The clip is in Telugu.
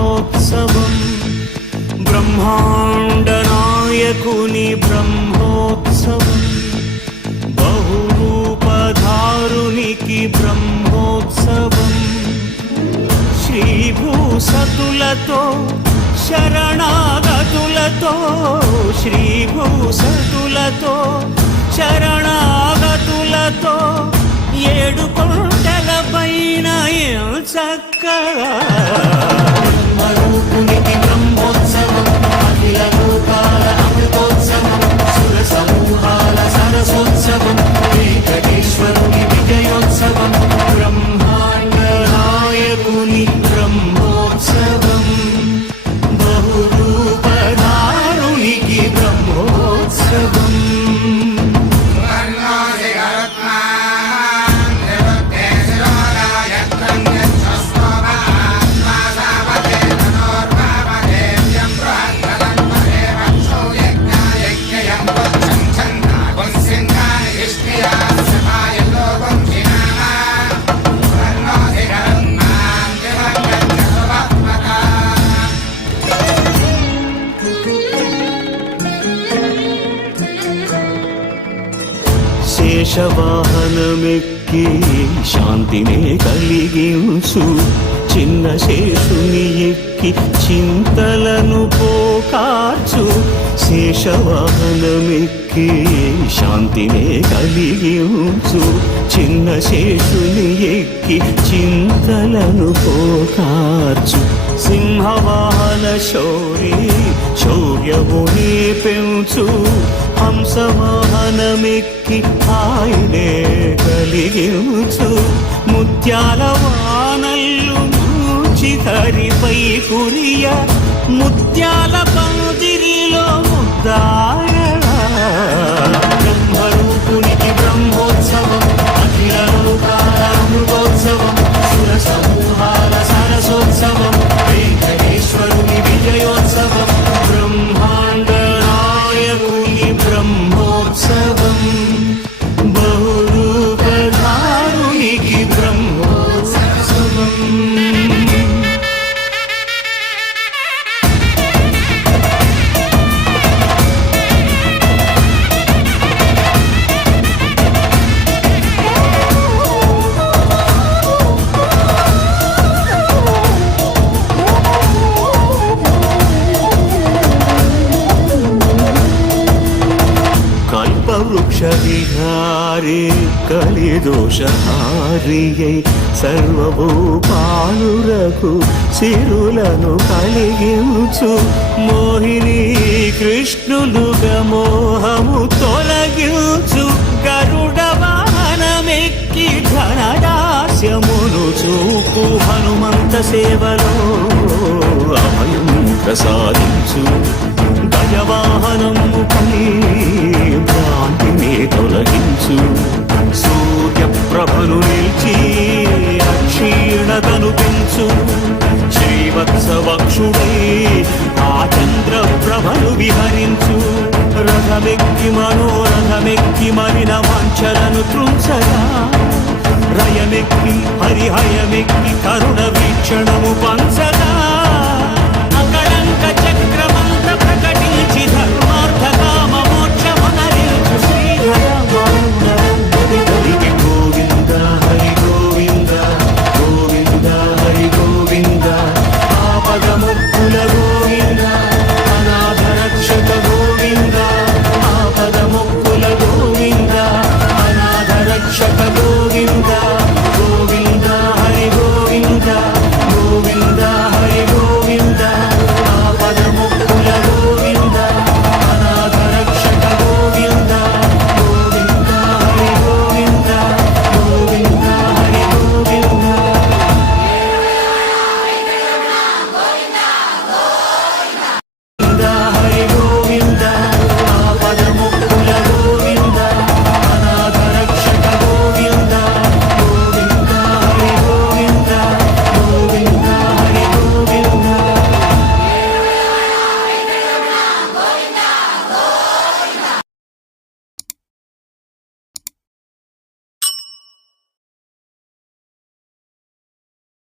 బ్రహ్మోత్సవం బ్రహ్మాండ నాయకుని బ్రహ్మోత్సవం బహురూపధారునికి బ్రహ్మోత్సవం శ్రీభూసతులతో శరణాగతులతో శ్రీభూసతులతో శరణాగతులతో 7 కొండల పైన చక్కగా బ్రహ్మరూపునికి బ్రహ్మోత్సవం అఖిల లోకాల అమృతోత్సవం సుర సమూహాల సరసోత్సవం వెంకటేశ్వరుని విజయోత్సవం బ్రహ్మాండ నాయకుని బ్రహ్మోత్సవం బహురూపధారునికి బ్రహ్మోత్సవం శేషవాహనమెక్కి శాంతినే కలిగించు చిన్న శేషుని ఎక్కి చింతలను పోకార్చు శేషవాహనమెక్కి శాంతినే కలిగించు చిన్న శేషుని ఎక్కి చింతలను పోకార్చు సింహవాహన శౌర్యముని పెంచు హంసవాహనమెక్కి ఆయనే కలిగించు ముత్యాల వానల్లు మూచి హరిపై కురియ ముత్యాల పందిరిలో ముద్దాయ బ్రహ్మరూపునికి బ్రహ్మోత్సవం అఖిల లోకాల అమృతోత్సవం సుర సమూహాల సరసోత్సవం వెంకటేశ్వరుని విజయోత్సవం బ్రహ్మాండ నాయకుని బ్రహ్మోత్సవం బహురూపధారునికి బ్రహ్మోత్సవం వృక్షవిహారే కలిదోషహారియై సర్వభూపాలురకు సిరులను కలిగించు మోహిని కృష్ణులుగా మోహము తొలగించు గరుడ వాహనమెక్కి ఘనదాస్యమును చూపు హనుమంత సేవలో అభయం ప్రసాదించు గజవాహనముపై భ్రాంతిని తొలగించు సూర్యప్రభను నిలిచి అక్షీణతను పెంచు శ్రీవత్సవక్షుడై ఆ చంద్రప్రభను విహరించు రథమెక్కి మనోరథమెక్కి మరిన వాంఛలను త్రుంచగా రయమెక్కి హరిహయమెక్కి కరుణ వీక్షణము పంచగా